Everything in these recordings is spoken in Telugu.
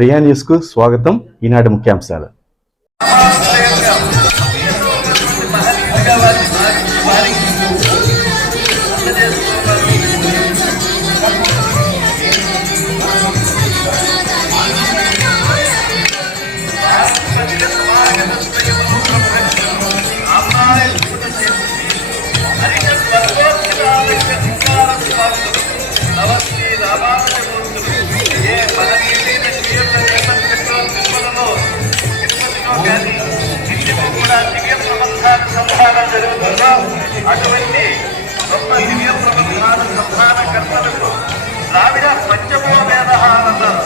ప్రియా న్యూస్కు స్వాగతం. ఈనాటి ముఖ్యాంశాలు. అటువంటి గొప్ప దివ్య ప్రబంధాన సంధాన కర్తలకు ద్రావిడ పంచమో వేద అన్నారు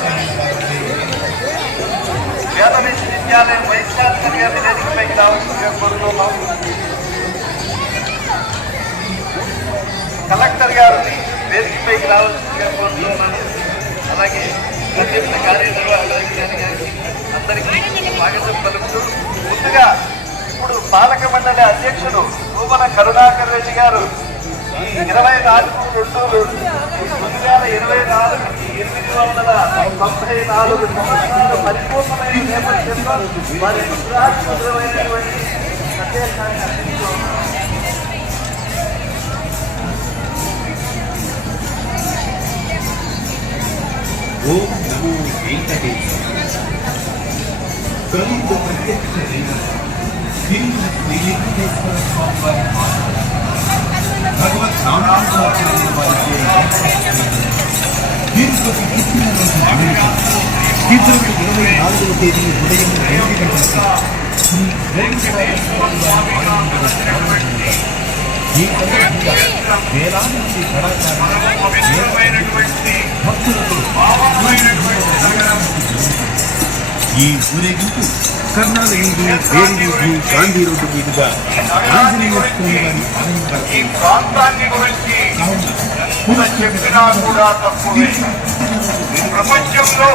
వేద విశ్వవిద్యాలయం వైశాఖ ఛాన్సలర్ గారి వేదికపైకి రావాల్సిందిగా కోరుతున్నాం కలెక్టర్ గారిని వేదికపైకి రావాల్సిందిగా కోరుతున్నాను అలాగే ప్రత్యేక కార్యనిర్వాహకులకి గారికి అందరికీ స్వాగతం పలుకుతూ ముందుగా పాలక మండలి అధ్యక్షుడు భూమన కరుణాకర్ రెడ్డి గారు ఈ ఇరవై నాలుగు రెండు రెండు వేల ఇరవై నాలుగు ఎనిమిది వందల తొంభై నాలుగు సంవత్సరాలు పరిపూర్ణమైన నేపథ్యంలో వారి విగ్రహాత్మకమైనటువంటి సందేశాన్ని అందిస్తూ ఓం నమో వెంకటేశ్వర కలియుగ ప్రత్యక్ష భగవత్ రామానుజాచార్య వారి తిరుపతి పుట్టిన రోజు ఇరవై నాలుగవ తేదీ ఉదయం ఐదు గంటలకు శ్రీ ఈ సందర్భంగా వేలాది మంది కళాకారులు ఈ ఊరేగింపు కర్నాల వీధి వేరు వీధి గాంధీ రోడ్డు మీదుగా ఆంజనేయ స్వామి వారి ఆలయం వరకు ఈ ప్రాంతాన్ని గురించి ఎంత చెప్పినా కూడా తక్కువే ప్రపంచంలో